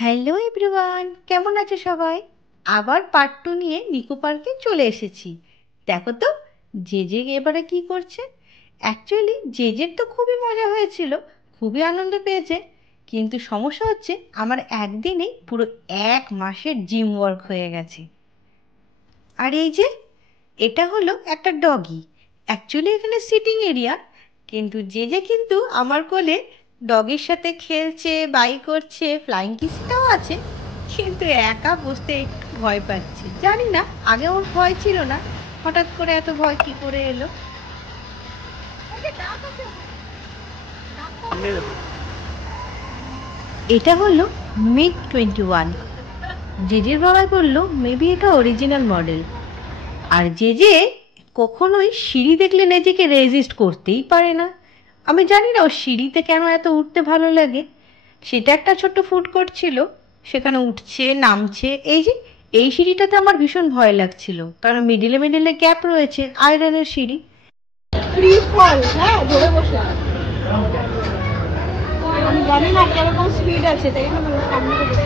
Hello everyone, কেমন আছে সবাই? আবার পার্ট 2 নিয়ে নিকো পার্কে চলে এসেছি। দেখো তো জেজে এবারে কি করছে। অ্যাকচুয়ালি জেজের তো খুবই মজা হয়েছিল, খুবই আনন্দ পেয়েছে, কিন্তু সমস্যা হচ্ছে আমার একদিনেই পুরো 1 মাসের জিম ওয়ার্ক হয়ে গেছে। আর এই যে এটা হলো একটা ডগি। অ্যাকচুয়ালি এখানে সিটিং এরিয়া, কিন্তু জেজে কিন্তু আমার কোলে ডগের সাথে খেলছে, বাই করছে, ফ্লাইং কিসটাও আছে, কিন্তু একা বসতে একটু ভয় পাচ্ছে। জানি না আগে ওর ভয় ছিল না, হঠাৎ করে এত ভয় কি করে এলো। এটা হলো MiG-21। জেজের বাবা বললো মেবি এটা অরিজিনাল মডেল। আর জেজে কখনোই সিঁড়ি দেখলে নিজেকে রেজিস্ট করতেই পারে না। আমি জানি না ওর সিঁড়িতে কেন এত উঠতে ভালো লাগে। সেটা একটা ছোট্ট ফুড কোর্ট ছিল, সেখানে উঠছে নামছে। এই যে এই সিঁড়িটাতে আমার ভীষণ ভয় লাগছিল, কারণ মিডিলে মিডিলে গ্যাপ রয়েছে, আয়রনের সিঁড়ি। ফ্রি ফল, হ্যাঁ ধরে বসে। আমি জানি না কিরকম স্পিড আছে, তাই না সামনে বসে।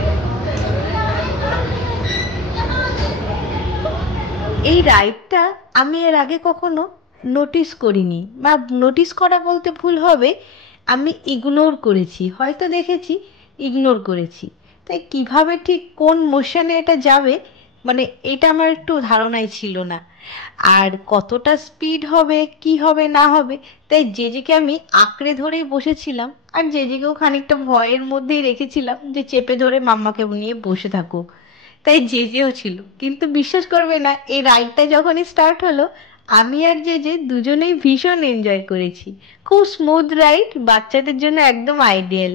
এই রাইডটা আমি এর আগে কখনো নোটিস করিনি, বা নোটিস করা বলতে ভুল হবে, আমি ইগনোর করেছি, হয়তো দেখেছি ইগনোর করেছি। তাই কিভাবে ঠিক কোন মোশনে এটা যাবে, মানে এটা আমার একটু ধারণাই ছিল না। আর কতটা স্পিড হবে কি হবে না হবে, তাই জেজেকে আমি আঁকড়ে ধরেই বসেছিলাম। আর জেজেকেও খানিকটা ভয়ের মধ্যেই রেখেছিলাম যে চেপে ধরে মাম্মাকে নিয়ে বসে থাকো। তাই জেজেও ছিল, কিন্তু বিশ্বাস করবে না এই রাইডটা যখনই স্টার্ট হলো, আমি আর জেজে দুজনেই ভীষণ এনজয় করেছি। খুব স্মুথ রাইড, বাচ্চাদের জন্য একদম আইডিয়াল।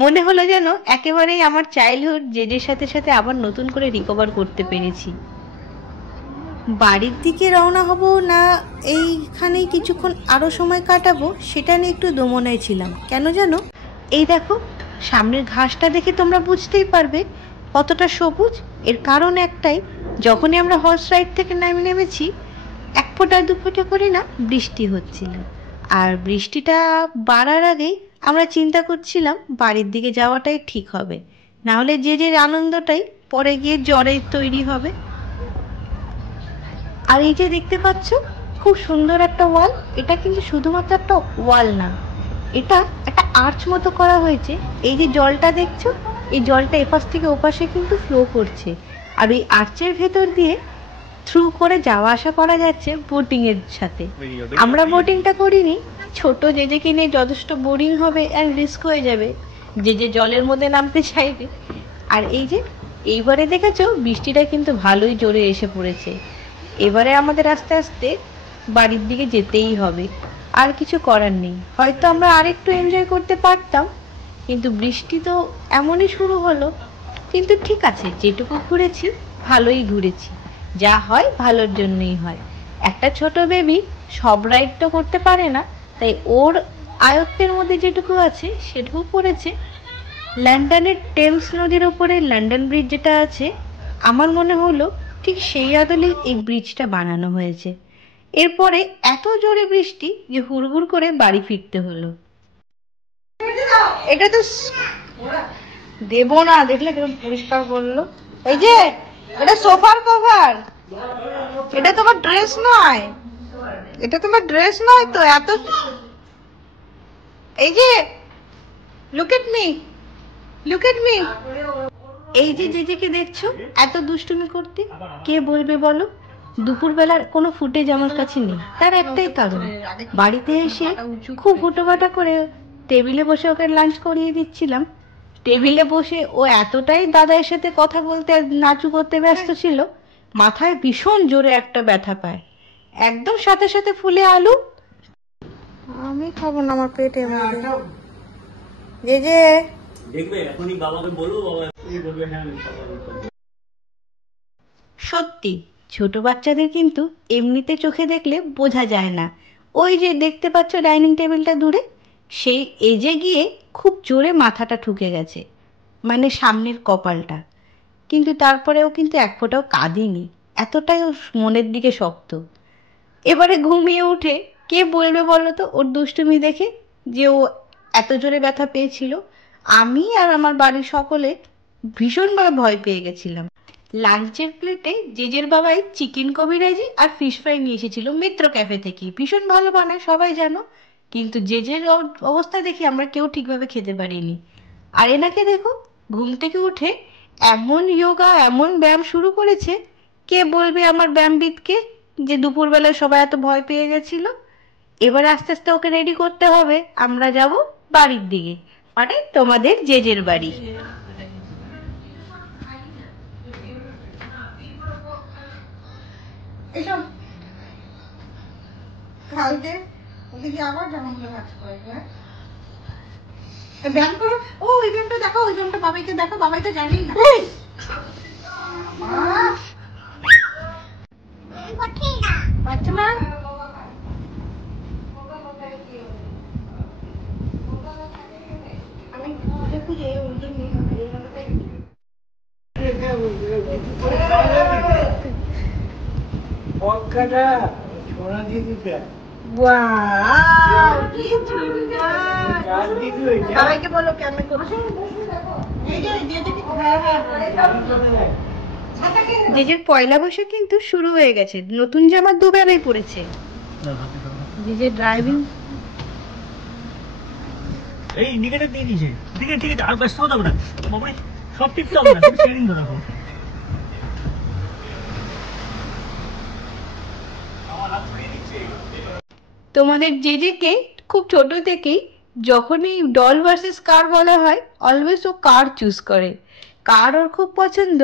মনে হলো যেন একেবারেই আমার চাইল্ডহুড জেজের সাথে সাথে আবার নতুন করে রিকভার করতে পেরেছি। বাড়ির দিকে রওনা হব না এইখানেই কিছুক্ষণ আরও সময় কাটাবো, সেটা নিয়ে একটু দোমনায় ছিলাম। কেন জানো, এই দেখো সামনের ঘাসটা দেখে তোমরা বুঝতেই পারবে কতটা সবুজ। এর কারণ একটাই, যখনই আমরা হর্স রাইড থেকে নেমেছি 1 ফোঁটা 2 ফোঁটা করে না বৃষ্টি হচ্ছিল। আর বৃষ্টিটা বাড়ার আগেই আমরা চিন্তা করছিলাম বাড়ির দিকে যাওয়াটাই ঠিক হবে, নাহলে যে আনন্দটাই পরে গিয়ে জ্বরে তৈরি হবে। আর এই যে দেখতে পাচ্ছ খুব সুন্দর একটা ওয়াল, এটা কিন্তু শুধুমাত্র একটা ওয়াল না, এটা একটা আর্চ মতো করা হয়েছে। এই যে জলটা দেখছো, এই জলটা এপাশ থেকে ওপাশে কিন্তু ফ্লো করছে, আর ওই আর্চের ভেতর দিয়ে থ্রু করে যাওয়া আসা করা যাচ্ছে বোটিং এর সাথে। আমরা বোটিংটা করিনি, ছোট জেজেকে নিয়ে যথেষ্ট বোরিং হবে আর রিস্ক হয়ে যাবে, যে জলের মধ্যে নামতে চাইবে। আর এই যে এইবারে দেখেছো বৃষ্টিটা কিন্তু ভালোই জোরে এসে পড়েছে। এবারে আমাদের আস্তে আস্তে বাড়ির দিকে যেতেই হবে, আর কিছু করার নেই। হয়তো আমরা আরেকটু এনজয় করতে পারতাম, কিন্তু বৃষ্টি তো এমনই শুরু হলো। কিন্তু ঠিক আছে, যেটুকু ঘুরেছি ভালোই ঘুরেছি, যা হয় ভালোর জন্যই হয়। একটা ছোট বেবি সব রাইড তো করতে পারে না, তাই ওর আয়ত্তের মধ্যে যেটুকু আছে সেটুকু করেছে। লন্ডনের টেমস নদীর ওপরে লন্ডন ব্রিজ যেটা আছে, আমার মনে হলো ঠিক সেই আদলেই এই ব্রিজটা বানানো হয়েছে। এরপরে এত জোরে বৃষ্টি যে হুড়হুড় করে বাড়ি ফিরতে হলো। এটা তো দেবো না, দেখলে কিরকম পরিষ্কার করলো। এই যে এটা সোফার কভার, এটা তোমার ড্রেস নয়, এটা তোমার ড্রেস নয় তো এত। এই যে look at me, look at me. এই যে জেজেকে দেখছো এত দুষ্টুমি করতে, কে বলবে বলো? দুপুরবেলার কোনো ফুটেজ আমার কাছে নেই, তার একটাই কারণ, বাড়িতে এসে খুব হুটোপাটা করে টেবিলে বসে ওকে লাঞ্চ করিয়ে দিচ্ছিলাম। টেবিলে বসে ও এতটাই দাদার সাথে কথা বলতে আর নাচু করতে ব্যস্ত ছিল, মাথায় ভীষণ জোরে একটা ব্যথা পায়, একদম সাথে সাথে ফুলে আলু। আমি খাবো না, আমার পেটে জেজে দেখবে এখনই বাবাকে বলবো, বাবা বলবে হ্যাঁ। সত্যি ছোট বাচ্চাদের কিন্তু এমনিতে চোখে দেখলে বোঝা যায় না। ওই যে দেখতে পাচ্ছ ডাইনিং টেবিলটা দূরে, সেই এজে গিয়ে খুব জোরে মাথাটা ঠুকে গেছে, মানে সামনের কপালটা। কিন্তু তারপরেও কিন্তু 1 ফোঁটাও কাঁদিনি, এতটাই ওর মনের দিকে শক্ত। এবারে ঘুমিয়ে উঠে কে বলবে বলো তো ওর দুষ্টুমি দেখে যে ও এত জোরে ব্যথা পেয়েছিল? আমি আর আমার বাড়ির সকলে ভীষণভাবে ভয় পেয়ে গেছিলাম। লাঞ্চের প্লেটে জেজের বাবাই চিকেন কবিরাজি আর ফিশ ফ্রাই নিয়ে এসেছিল মিত্র ক্যাফে থেকে। ভীষণ ভালো বানায়, সবাই জানো, কিন্তু জেজের অবস্থা দেখি আমরা কেউ ঠিকভাবে খেতে পারিনি। আর এনাকে দেখো, ঘুম থেকে উঠে এমন যোগা, এমন ব্যায়াম শুরু করেছে। কে বলবে আমার ব্যায়ামবিদকে যে দুপুরবেলায় সবাই এত ভয় পেয়ে গেছিল। এবার আস্তে আস্তে ওকে রেডি করতে হবে, আমরা যাব বাড়ির দিকে, মানে তোমাদের জেজের বাড়ি। এসব কালকে ওদিকে আবার জামাগুলো ভাজ করে, হ্যাঁ ব্যায়াম করো। ও ওই ব্যায়ামটা দেখো, ওই ব্যায়ামটা বাবাইকে দেখো, বাবাই তো জানি না। পারছে না। আমি খুঁজে খুঁজে ওই জন্য সবাইকে বলো কেমন করছে। জেজের পয়লা বৈশাখ কিন্তু শুরু হয়ে গেছে, নতুন জামা দুবেলাই পড়েছে। জেজের ড্রাইভিং এই ইন্ডিকেটর দিয়ে দিয়েছে। ঠিক আছে ঠিক আছে, আর ব্যস্ত হতে হবে না বাবারে, সব টিপটপ না, স্টিয়ারিং ধরে রাখো। তোমাদের জেজেকে খুব ছোট থেকেই যখনই ডল ভার্সেস কার বলা হয়, অলওয়েজ ও কার চুজ করে। কার ওর খুব পছন্দ,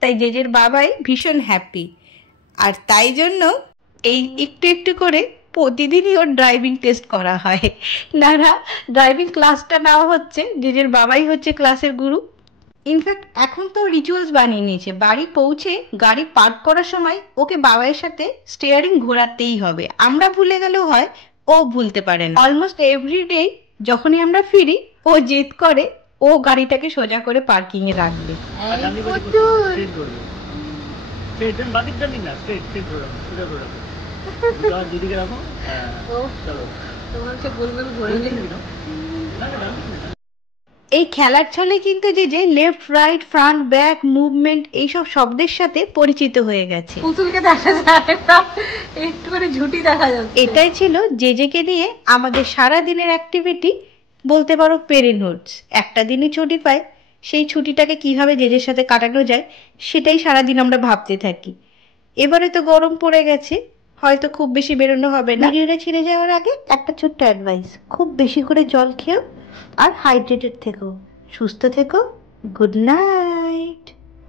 তাই জেজের বাবাই ভীষণ হ্যাপি। আর তাই জন্য এই একটু একটু করে প্রতিদিনই ওর ড্রাইভিং টেস্ট করা হয়। না না, ড্রাইভিং ক্লাসটা নেওয়া হচ্ছে, জেজের বাবাই হচ্ছে ক্লাসের গুরু। ইনফ্যাক্ট এখন তো রিচুয়ালস বানিয়ে নিয়েছে, বাড়ি পৌঁছে গাড়ি পার্ক করার সময় ওকে বাবাইয়ের সাথে স্টিয়ারিং ঘোরাতেই হবে। আমরা ভুলে গেলেও হয়, ও ভুলতে পারে না। অলমোস্ট এভরিডে যখনই আমরা ফিরি ও জেদ করে ও গাড়িটাকে সোজা করে পার্কিং এ রাখবে। এই খেলার ছলে কিন্তু যে left right front back movement এইসব শব্দের সাথে পরিচিত হয়ে গেছে। পুতুলকে দেখা যায় না, একটু করে ঝুঁটি দেখা যাচ্ছে। এটাই ছিল জেজেকে নিয়ে আমাদের সারা দিনের অ্যাক্টিভিটি, বলতে পারো পেরে নোটস। একটা দিনই ছুটি পাই, সেই ছুটিটাকে কিভাবে জেজের সাথে কাটানো যায় সেটাই সারাদিন আমরা ভাবতে থাকি। এবারে তো গরম পড়ে গেছে, হয়তো খুব বেশি বেরোনো হবে না। ভিডিওটা ছেড়ে যাওয়ার আগে একটা ছোট্ট অ্যাডভাইস, খুব বেশি করে জল খেও আর হাইড্রেটেড থেকো, সুস্থ থেকো। Good night.